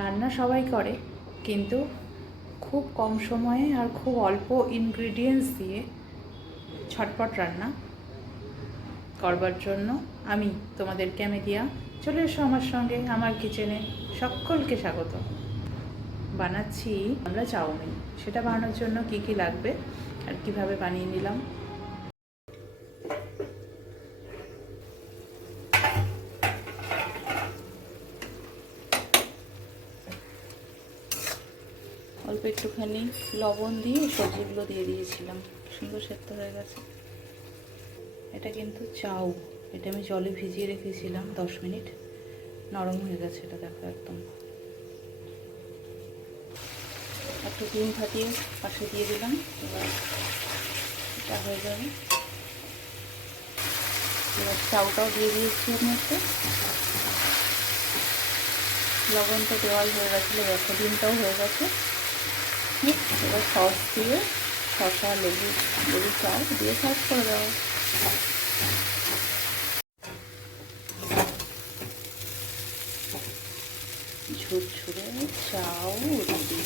রান্না সবাই করে, কিন্তু খুব কম সময়ে আর খুব অল্প ইনগ্রিডিয়েন্টস দিয়ে ছটপট রান্না করবার জন্য আমি তোমাদেরকে দিয়া চলে এসো আমার সঙ্গে আমার কিচেনে। সকলকে স্বাগত। বানাচ্ছি আমরা চাউমিন। সেটা বানানোর জন্য কি কি লাগবে আর কিভাবে বানিয়ে নিলাম। অল্প একটুখানি লবণ দিয়ে সবজিগুলো দিয়ে দিয়েছিলাম, সুন্দর সেদ্ধ হয়ে গেছে। এটা কিন্তু চাউ, এটা আমি জলে ভিজিয়ে রেখেছিলাম 10 মিনিট, নরম হয়ে গেছে। এটা দেখো একদম। একটু ডিম ফাটিয়ে পাশে দিয়ে দিলাম, এবার এটা হয়ে যাবে। এবার চাউটাও দিয়ে দিয়েছি আমি একটু, লবণ তো দেওয়াই হয়ে গেছিলো, দেখো ডিমটাও হয়ে গেছে। এবার সস দিয়ে শসা লেবু চাউ দিয়ে সার্ভ করে দেওয়া। ঝুরঝুরে চাউ রুটি।